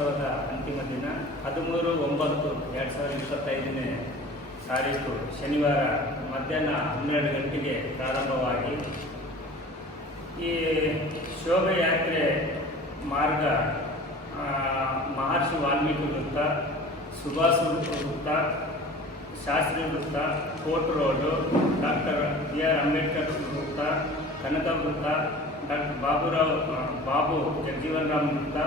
ಉತ್ಸವದ ಅಂತಿಮ ದಿನ ಹದಿಮೂರು, ಒಂಬತ್ತು, ಎರಡು ಸಾವಿರದ ಇಪ್ಪತ್ತೈದನೇ ತಾರೀಕು ಶನಿವಾರ ಮಧ್ಯಾಹ್ನ ಹನ್ನೆರಡು ಗಂಟೆಗೆ ಪ್ರಾರಂಭವಾಗಿ ಈ ಶೋಭಯಾತ್ರೆ ಮಾರ್ಗ ಮಹರ್ಷಿ ವಾಲ್ಮೀಕಿ ವೃತ್ತ ಸುಭಾಷ್ ವೃತ್ತ, ಶಾಸ್ತ್ರಿ ವೃತ್ತ, court road, doctor B R Ambedkar ವೃತ್ತ, ಕನಕ ವೃತ್ತ, ಡಾಕ್ಟರ್ ಬಾಬುರಾವ್ ಬಾಬು ಜಗಜೀವನ್ ರಾಮ್ ವೃತ್ತ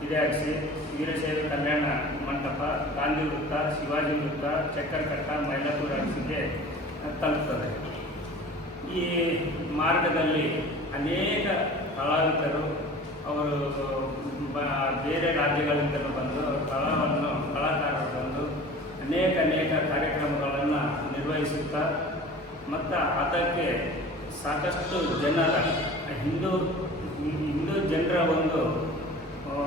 ಹಿರಿಯಾಕ್ಷಿ ವೀರಶೈವ ಕಲ್ಯಾಣ ಮಂಟಪ, ಗಾಂಧಿ ವೃತ್ತ, ಶಿವಾಜಿ ವೃತ್ತ ಚಕ್ಕರಕಟ್ಟ ಮೈಲಾಪುರ ಅರಸಿಗೆ ತಲುಪ್ತದೆ. ಈ ಮಾರ್ಗದಲ್ಲಿ ಅನೇಕ ಕಲಾವಿದರು ಅವರು ಬೇರೆ ರಾಜ್ಯಗಳಿಂದಲೂ ಬಂದು ಕಲಾವನ್ನು, ಕಲಾಕಾರರು ಬಂದು ಅನೇಕ ಅನೇಕ ಕಾರ್ಯಕ್ರಮಗಳನ್ನು ನಿರ್ವಹಿಸುತ್ತಾ, ಮತ್ತು ಅದಕ್ಕೆ ಸಾಕಷ್ಟು ಜನರ ಹಿಂದೂ ಹಿಂದೂ ಜನರ ಒಂದು ಆ,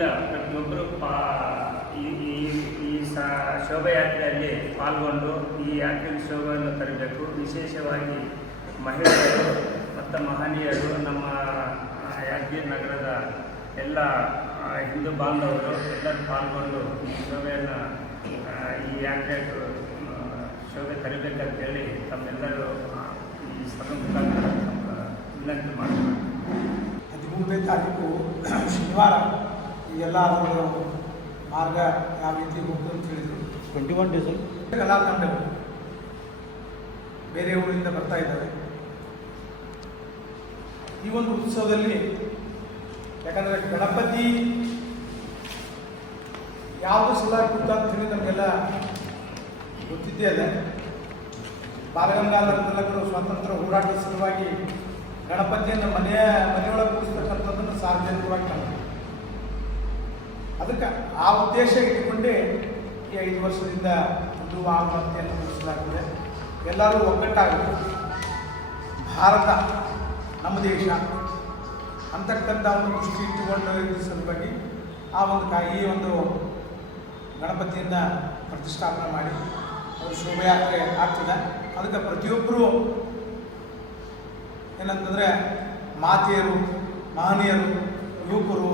ಐಕ್ಯತೆಯಿಂದ ಪ್ರತಿಯೊಬ್ಬರು ಪಾ, ಈ, ಈ- ಈ ಸಾ, ಶೋಭಾಯಾತ್ರೆಯಲ್ಲಿ ಪಾಲ್ಗೊಂಡು ಈ ಯಾತ್ರೆ ಶೋಭೆಯನ್ನು ತರಬೇಕು. ವಿಶೇಷವಾಗಿ ಮಹಿಳೆಯರು ಮತ್ತು ಮಹನೀಯರು ನಮ್ಮ ಯಾದಗಿರಿ ನಗರದ ಎಲ್ಲ ಹಿಂದೂ ಬಾಂಧವರು ಎಲ್ಲರೂ ಪಾಲ್ಗೊಂಡು ಈ ಶೋಭೆಯನ್ನು ಈ ಯಾತ್ರೆ ಶೋಭೆ ತರಬೇಕಂತೇಳಿ ತಮ್ಮೆಲ್ಲರೂ ಈ ಸ್ವತಂತ್ರ ವಿನಂತಿ ಮಾಡ್ತಾರೆ ಹದಿಮೂರನೇ ತಾರೀಕು ಶನಿವಾರ. ಈಗೆಲ್ಲ ಅದರ ಮಾರ್ಗ ಯಾವ ರೀತಿ ಹೋಗ್ತದೆ ಅಂತ ಹೇಳಿದರು. ಟ್ವೆಂಟಿ ಒನ್ ಡೇಸ್ ಕಲಾ ತಂಡಗಳು ಬೇರೆ ಊರಿಂದ ಬರ್ತಾ ಇದ್ದಾವೆ. ಈ ಒಂದು ಉತ್ಸವದಲ್ಲಿ ಯಾಕಂದರೆ ಗಣಪತಿ ಯಾವುದು ಸಲ ಕೂತ ಅಂತ ಹೇಳಿ ನಮಗೆಲ್ಲ ಗೊತ್ತಿದ್ದೇ ಅಲ್ಲ. ಬಾಲಗಂಗಾಧರ ತಿಲಕರು ಸ್ವಾತಂತ್ರ್ಯ ಹೋರಾಟದ ಸಲುವಾಗಿ ಗಣಪತಿಯನ್ನು ಮನೆಯ ಮನೆಯೊಳಗೆ ಕೂಡಿಸ್ತಕ್ಕಂಥದ್ದನ್ನು ಸಾರ್ವಜನಿಕವಾಗಿ ಕಂಡು ಅದಕ್ಕೆ ಆ ಉದ್ದೇಶ ಇಟ್ಟುಕೊಂಡೇ ಈ ಐದು ವರ್ಷದಿಂದ ಒಂದು ಆತ್ಮಹತ್ಯೆಯನ್ನು ನಡೆಸಲಾಗಿದೆ ಎಲ್ಲರೂ ಒಗ್ಗಟ್ಟಾಗಿ ಭಾರತ, ನಮ್ಮ ದೇಶ ಅಂತಕ್ಕಂಥ ಒಂದು ದೃಷ್ಟಿ ಇಟ್ಟುಕೊಂಡು ಸಲುವಾಗಿ ಆ ಒಂದು ಈ ಒಂದು ಗಣಪತಿಯನ್ನು ಪ್ರತಿಷ್ಠಾಪನೆ ಮಾಡಿ ಅದು ಶೋಭಯಾತ್ರೆ ಆಗ್ತದೆ. ಅದಕ್ಕೆ ಪ್ರತಿಯೊಬ್ಬರೂ ಏನಂತಂದರೆ ಮಾತೆಯರು, ಮಹನೀಯರು, ಯುವಕರು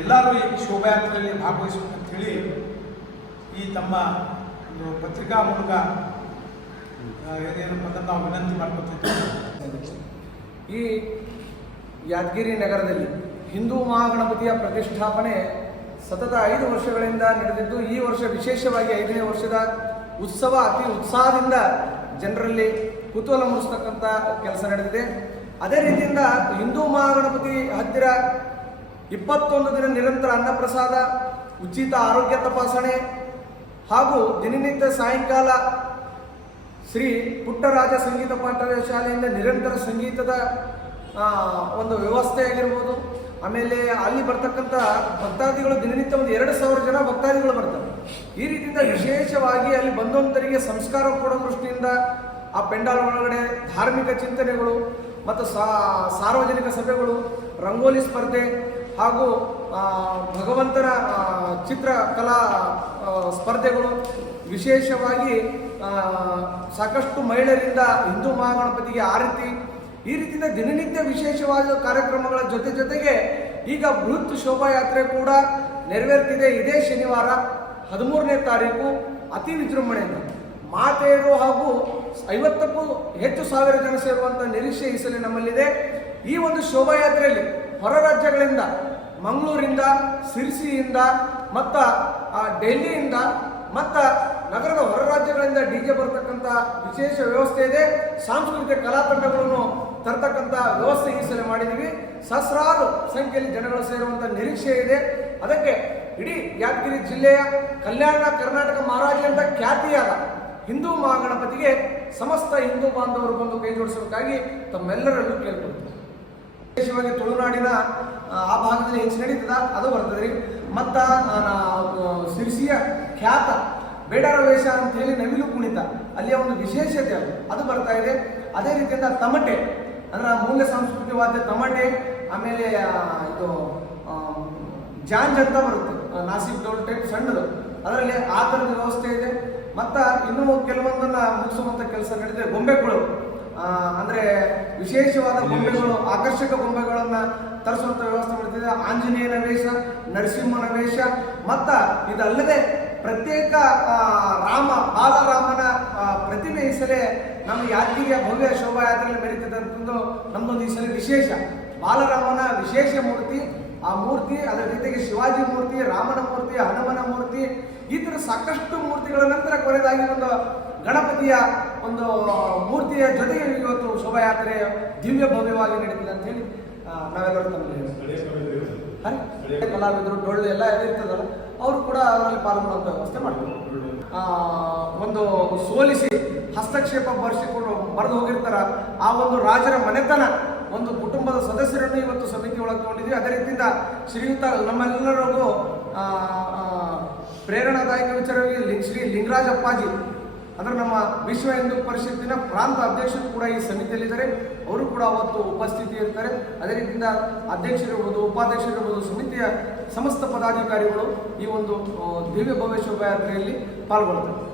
ಎಲ್ಲರೂ ಈ ಶೋಭಾಯಾತ್ರೆಯಲ್ಲಿ ಭಾಗವಹಿಸಬೇಕು ಅಂತೇಳಿ ಈ ತಮ್ಮ ಒಂದು ಪತ್ರಿಕಾ ಮೂಲಕ ಏನಪ್ಪ ಅಂದ್ರೆ ನಾವು ವಿನಂತಿ ಮಾಡ್ಕೊತಿದ್ದೇವೆ ಈ ಯಾದಗಿರಿ ನಗರದಲ್ಲಿ ಹಿಂದೂ ಮಹಾಗಣಪತಿಯ ಪ್ರತಿಷ್ಠಾಪನೆ ಸತತ ಐದು ವರ್ಷಗಳಿಂದ ನಡೆದಿದ್ದು, ಈ ವರ್ಷ ವಿಶೇಷವಾಗಿ ಐದನೇ ವರ್ಷದ ಉತ್ಸವ ಅತಿ ಉತ್ಸಾಹದಿಂದ ಜನರಲ್ಲಿ ಕುತೂಹಲ ಮೂಡಿಸ್ತಕ್ಕಂಥ ಕೆಲಸ ನಡೆದಿದೆ. ಅದೇ ರೀತಿಯಿಂದ ಹಿಂದೂ ಮಹಾಗಣಪತಿ ಹತ್ತಿರ ಇಪ್ಪತ್ತೊಂದು ದಿನ ನಿರಂತರ ಅನ್ನಪ್ರಸಾದ, ಉಚಿತ ಆರೋಗ್ಯ ತಪಾಸಣೆ ಹಾಗೂ ದಿನನಿತ್ಯ ಸಾಯಂಕಾಲ ಶ್ರೀ ಪುಟ್ಟರಾಜ ಸಂಗೀತ ಪಾಠ ಶಾಲೆಯಿಂದ ನಿರಂತರ ಸಂಗೀತದ ಒಂದು ವ್ಯವಸ್ಥೆ ಆಗಿರ್ಬೋದು. ಆಮೇಲೆ ಅಲ್ಲಿ ಬರ್ತಕ್ಕಂಥ ಭಕ್ತಾದಿಗಳು ದಿನನಿತ್ಯ ಒಂದು ಎರಡು ಸಾವಿರ ಜನ ಭಕ್ತಾದಿಗಳು ಬರ್ತಾರೆ. ಈ ರೀತಿಯಿಂದ ವಿಶೇಷವಾಗಿ ಅಲ್ಲಿ ಬಂದಂತರಿಗೆ ಸಂಸ್ಕಾರ ಕೊಡೋ ದೃಷ್ಟಿಯಿಂದ ಆ ಪೆಂಡಾಲ್ ಒಳಗಡೆ ಧಾರ್ಮಿಕ ಚಿಂತನೆಗಳು ಮತ್ತು ಸಾರ್ವಜನಿಕ ಸಭೆಗಳು, ರಂಗೋಲಿ ಸ್ಪರ್ಧೆ ಹಾಗೂ ಭಗವಂತನ ಚಿತ್ರಕಲಾ ಸ್ಪರ್ಧೆಗಳು ವಿಶೇಷವಾಗಿ ಸಾಕಷ್ಟು ಮಹಿಳೆಯರಿಂದ ಹಿಂದೂ ಮಹಾಗಣಪತಿಗೆ ಆರತಿ, ಈ ರೀತಿಯಿಂದ ದಿನನಿತ್ಯ ವಿಶೇಷವಾದ ಕಾರ್ಯಕ್ರಮಗಳ ಜೊತೆ ಜೊತೆಗೆ ಈಗ ಬೃಹತ್ ಶೋಭಾಯಾತ್ರೆ ಕೂಡ ನೆರವೇರ್ತಿದೆ. ಇದೇ ಶನಿವಾರ ಹದಿಮೂರನೇ ತಾರೀಕು ಅತಿ ವಿಜೃಂಭಣೆಯಿಂದ. ಮಾತೆಯರು ಹಾಗೂ ಐವತ್ತಕ್ಕೂ ಹೆಚ್ಚು ಸಾವಿರ ಜನ ಸೇರುವಂಥ ನಿರೀಕ್ಷೆ ಈ ಸಲ ನಮ್ಮಲ್ಲಿದೆ. ಈ ಒಂದು ಶೋಭಾಯಾತ್ರೆಯಲ್ಲಿ ಹೊರ ರಾಜ್ಯಗಳಿಂದ, ಮಂಗಳೂರಿಂದ, ಸಿರ್ಸಿಯಿಂದ, ಮತ್ತು ಡೆಲ್ಲಿಯಿಂದ, ಮತ್ತು ನಗರದ ಹೊರ ರಾಜ್ಯಗಳಿಂದ ಡಿ ಜೆ ಬರ್ತಕ್ಕಂಥ ವಿಶೇಷ ವ್ಯವಸ್ಥೆ ಇದೆ. ಸಾಂಸ್ಕೃತಿಕ ಕಲಾ ತಂಡಗಳನ್ನು ತರ್ತಕ್ಕಂಥ ವ್ಯವಸ್ಥೆ ಈ ಸಲ ಮಾಡಿದ್ದೀವಿ ಸಹಸ್ರಾರು ಸಂಖ್ಯೆಯಲ್ಲಿ ಜನಗಳು ಸೇರುವಂಥ ನಿರೀಕ್ಷೆ ಇದೆ. ಅದಕ್ಕೆ ಇಡೀ ಯಾದಗಿರಿ ಜಿಲ್ಲೆಯ ಕಲ್ಯಾಣ ಕರ್ನಾಟಕ ಮಹಾರಾಜ ಅಂತ ಖ್ಯಾತಿಯಾದ ಹಿಂದೂ ಮಹಾಗಣಪತಿಗೆ ಸಮಸ್ತ ಹಿಂದೂ ಬಾಂಧವರು ಬಂದು ಕೈ ಜೋಡಿಸಬೇಕಾಗಿ ತಮ್ಮೆಲ್ಲರಲ್ಲೂ ಕೇಳ್ಕೊಳ್ತೀನಿ ವಿಶೇಷವಾಗಿ ತುಳುನಾಡಿನ ಆ, ಭಾಗದಲ್ಲಿ ಹೆಚ್ಚು ನಡೀತದ ಅದು ಬರ್ತದೆ ರೀ ಮತ್ತು ಸಿರ್ಸಿಯ ಖ್ಯಾತ ಬೇಡರ ವೇಷ ಅಂತ ಹೇಳಿ ನವಿಲು ಕುಣಿತ ಅಲ್ಲಿಯ ಒಂದು ವಿಶೇಷತೆ ಅದು. ಅದು ಬರ್ತಾ ಇದೆ. ಅದೇ ರೀತಿಯಿಂದ ತಮಟೆ ಅಂದ್ರೆ ಮೂಲ ಸಾಂಸ್ಕೃತಿಕವಾದ ತಮಟೆ ಆಮೇಲೆ ಇದು ಜಾಂಜ್ ಅಂತ ಬರುತ್ತೆ. ನಾಸಿಕ್ ಡೋಲ್ ಟೈಪ್ ಸಣ್ಣದು. ಅದರಲ್ಲಿ ಆ ಥರದ ವ್ಯವಸ್ಥೆ ಇದೆ. ಮತ್ತು ಇನ್ನೂ ಕೆಲವೊಂದನ್ನ ಮುಗಿಸುವಂಥ ಕೆಲಸ ನಡೆದಿದೆ. ಗೊಂಬೆಗಳು ಅಂದ್ರೆ ವಿಶೇಷವಾದ ಗೊಂಬೆಗಳು ಆಕರ್ಷಕ ಗೊಂಬೆಗಳನ್ನ ತರಿಸುವಂಥ ವ್ಯವಸ್ಥೆ ಮಾಡ್ತಿದೆ ಆಂಜನೇಯನ ವೇಷ ನರಸಿಂಹನ ವೇಷ ಮತ್ತ ಇದಲ್ಲದೆ ಪ್ರತ್ಯೇಕ ರಾಮ, ಬಾಲರಾಮನ ಪ್ರತಿಮೆ ಈ ನಮ್ಮ ಯಾದಗಿರಿಯ ಭವ್ಯ ಶೋಭಾಯಾತ್ರೆಯಲ್ಲಿ ಮೆರೀತದೆ ಅಂತಂದು ಈ ಸಲ ವಿಶೇಷ. ಬಾಲರಾಮನ ವಿಶೇಷ ಮೂರ್ತಿ, ಆ ಮೂರ್ತಿ, ಅದರ ಜೊತೆಗೆ ಶಿವಾಜಿ ಮೂರ್ತಿ, ರಾಮನ ಮೂರ್ತಿ, ಹನುಮನ ಮೂರ್ತಿ, ಈ ಥರ ಸಾಕಷ್ಟು ಮೂರ್ತಿಗಳ ನಂತರ ಕೊನೆಯದಾಗಿ ಒಂದು ಗಣಪತಿಯ ಒಂದು ಮೂರ್ತಿಯ ಜೊತೆಗೆ ಇವತ್ತು ಶೋಭಾಯಾತ್ರೆ ದಿವ್ಯ ಭವ್ಯವಾಗಿ ನಡೀತಿದೆ ಅಂತ ಹೇಳಿ ನಾವೆಲ್ಲರೂ. ಹಾಂ? ಕಲಾವಿದರು ಡೊಳ್ಳು ಎಲ್ಲ ಇರ್ತದಲ್ಲ ಅವರು ಕೂಡ ಅದರಲ್ಲಿ ಪಾಲ್ಗೊಳ್ಳುವಂಥ ವ್ಯವಸ್ಥೆ ಮಾಡ್ತಾರೆ ಆ, ಒಂದು ಸೋಲಿಸಿ ಹಸ್ತಕ್ಷೇಪ ಬರೆಸಿಕೊಂಡು ಬರೆದು ಹೋಗಿರ್ತಾರ ಆ ಒಂದು ರಾಜರ ಮನೆತನ ಒಂದು ಕುಟುಂಬದ ಸದಸ್ಯರನ್ನು ಇವತ್ತು ಸಮಿತಿ ಒಳಗೆ ತಗೊಂಡಿದ್ವಿ ಅದೇ ರೀತಿಯಿಂದ ಶ್ರೀಯುತ ನಮ್ಮೆಲ್ಲರಿಗೂ ಪ್ರೇರಣಾದಾಯಕ ವಿಚಾರವಾಗಿ ಲಿಂಗ್ ಶ್ರೀ ಲಿಂಗರಾಜ ಅಪ್ಪಾಜಿ ಅಂದ್ರೆ ನಮ್ಮ ವಿಶ್ವ ಹಿಂದೂ ಪರಿಷತ್ತಿನ ಪ್ರಾಂತ ಅಧ್ಯಕ್ಷರು ಕೂಡ ಈ ಸಮಿತಿಯಲ್ಲಿದ್ದಾರೆ. ಅವರು ಕೂಡ ಅವತ್ತು ಉಪಸ್ಥಿತಿ ಇರ್ತಾರೆ ಅದೇ ರೀತಿಯಿಂದ ಅಧ್ಯಕ್ಷರಿರ್ಬೋದು ಉಪಾಧ್ಯಕ್ಷರಿರ್ಬೋದು ಸಮಿತಿಯ ಸಮಸ್ತ ಪದಾಧಿಕಾರಿಗಳು ಈ ಒಂದು ದಿವ್ಯ ಭವ್ಯ ಶೋಭಾಯಾತ್ರೆಯಲ್ಲಿ ಪಾಲ್ಗೊಳ್ತಾರೆ